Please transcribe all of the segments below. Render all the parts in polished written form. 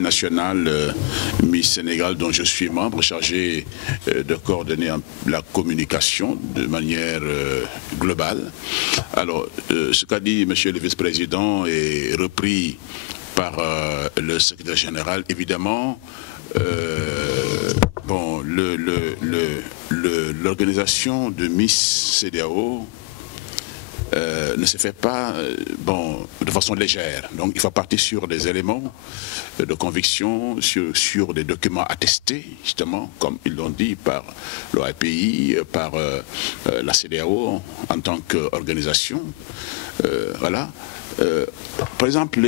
National Miss Sénégal dont je suis membre chargé de coordonner la communication de manière globale. Alors, ce qu'a dit monsieur le vice-président est repris par le secrétaire général. Évidemment, bon, l'organisation de Miss CEDEAO ne se fait pas bon, de façon légère. Donc il faut partir sur des éléments de conviction, sur des documents attestés, justement, comme ils l'ont dit, par l'OAPI, par la CEDEAO en tant qu'organisation. Voilà. Par exemple,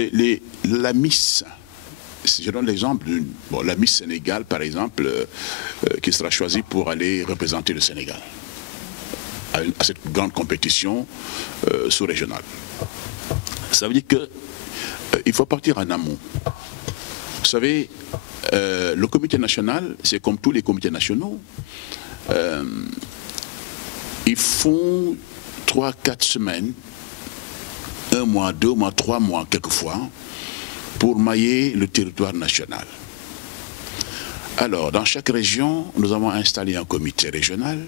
la Miss, je donne l'exemple de la Miss Sénégal, par exemple, qui sera choisie pour aller représenter le Sénégal à cette grande compétition sous-régionale. Ça veut dire qu'il faut partir en amont. Vous savez, le comité national, c'est comme tous les comités nationaux, ils font 3-4 semaines, 1 mois, 2 mois, 3 mois quelquefois, pour mailler le territoire national. Alors, dans chaque région, nous avons installé un comité régional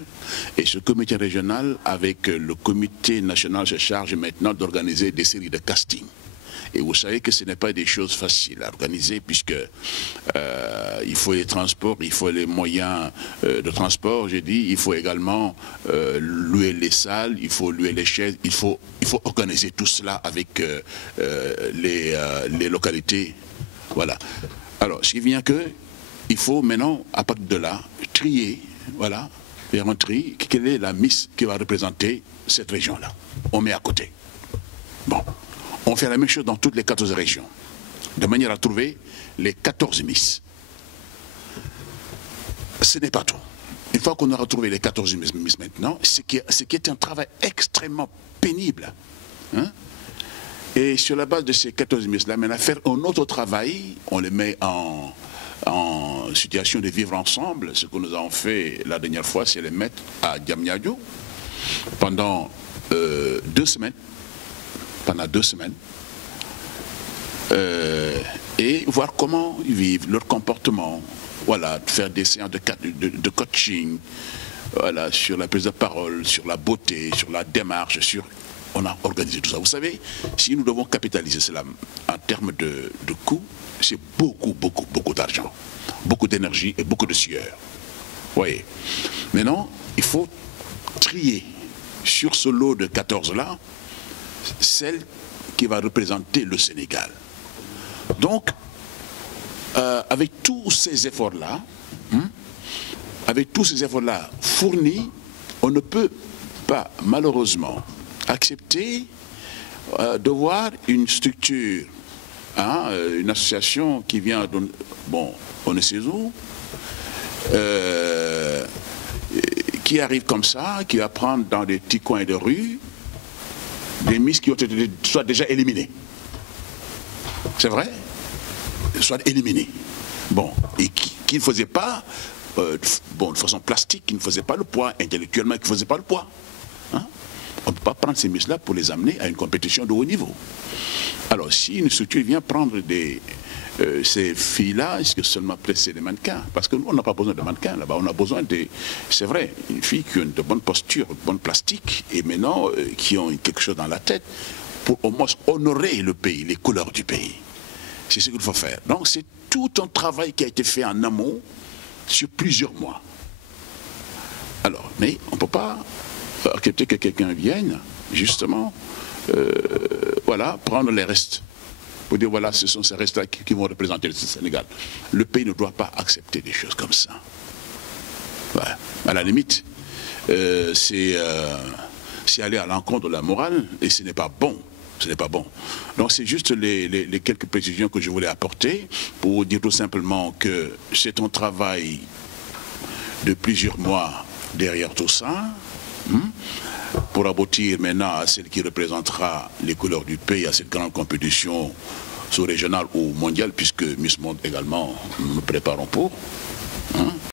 et ce comité régional, avec le comité national, se charge maintenant d'organiser des séries de castings. Et vous savez que ce n'est pas des choses faciles à organiser puisque il faut les transports, il faut les moyens de transport, j'ai dit, il faut également louer les salles, il faut louer les chaises, il faut organiser tout cela avec les localités. Voilà. Alors, ce qui vient que il faut maintenant, à partir de là, trier, voilà, faire un tri, quelle est la Miss qui va représenter cette région-là. On met à côté. Bon, on fait la même chose dans toutes les 14 régions, de manière à trouver les 14 Miss. Ce n'est pas tout. Une fois qu'on aura trouvé les 14 Miss maintenant, ce qui est un travail extrêmement pénible, hein, et sur la base de ces 14 Miss-là, maintenant faire un autre travail, on les met en situation de vivre ensemble. Ce que nous avons fait la dernière fois, c'est les mettre à Diamniadio pendant 2 semaines. Pendant 2 semaines. Et voir comment ils vivent, leur comportement. Voilà, faire des séances de coaching, voilà, sur la prise de parole, sur la beauté, sur la démarche, on a organisé tout ça. Vous savez, si nous devons capitaliser cela en termes de coûts, c'est beaucoup d'argent, beaucoup d'énergie et beaucoup de sueur. Vous voyez. Maintenant, il faut trier sur ce lot de 14-là, celle qui va représenter le Sénégal. Donc, avec tous ces efforts-là, fournis, on ne peut pas, malheureusement, accepter de voir une structure, hein, une association qui vient, bon, on ne sait où, qui arrive comme ça, qui va prendre dans des petits coins de rue des Miss qui ont été soit déjà éliminées. C'est vrai? Soit éliminées. Bon, et qui ne faisaient pas, bon, de façon plastique, qui ne faisaient pas le poids, intellectuellement, qui ne faisaient pas le poids. Hein? On ne peut pas prendre ces Miss-là pour les amener à une compétition de haut niveau. Alors, si une structure vient prendre ces filles-là, est-ce que seulement presser des mannequins? Parce qu'on n'a pas besoin de mannequins là-bas, on a besoin c'est vrai, une fille qui a de bonne posture, de bonne plastique, et maintenant qui ont quelque chose dans la tête, pour au moins honorer le pays, les couleurs du pays. C'est ce qu'il faut faire. Donc c'est tout un travail qui a été fait en amont sur plusieurs mois. Alors, mais on ne peut pas accepter que quelqu'un vienne, justement, voilà, prendre les restes. Pour dire, voilà, ce sont ces restes-là qui vont représenter le Sénégal. Le pays ne doit pas accepter des choses comme ça. Ouais. À la limite, c'est aller à l'encontre de la morale, et ce n'est pas bon. Ce n'est pas bon. Donc c'est juste les quelques précisions que je voulais apporter pour dire tout simplement que c'est un travail de plusieurs mois derrière tout ça, pour aboutir maintenant à celle qui représentera les couleurs du pays, à cette grande compétition sous-régionale ou mondiale, puisque Miss Monde également nous préparons pour.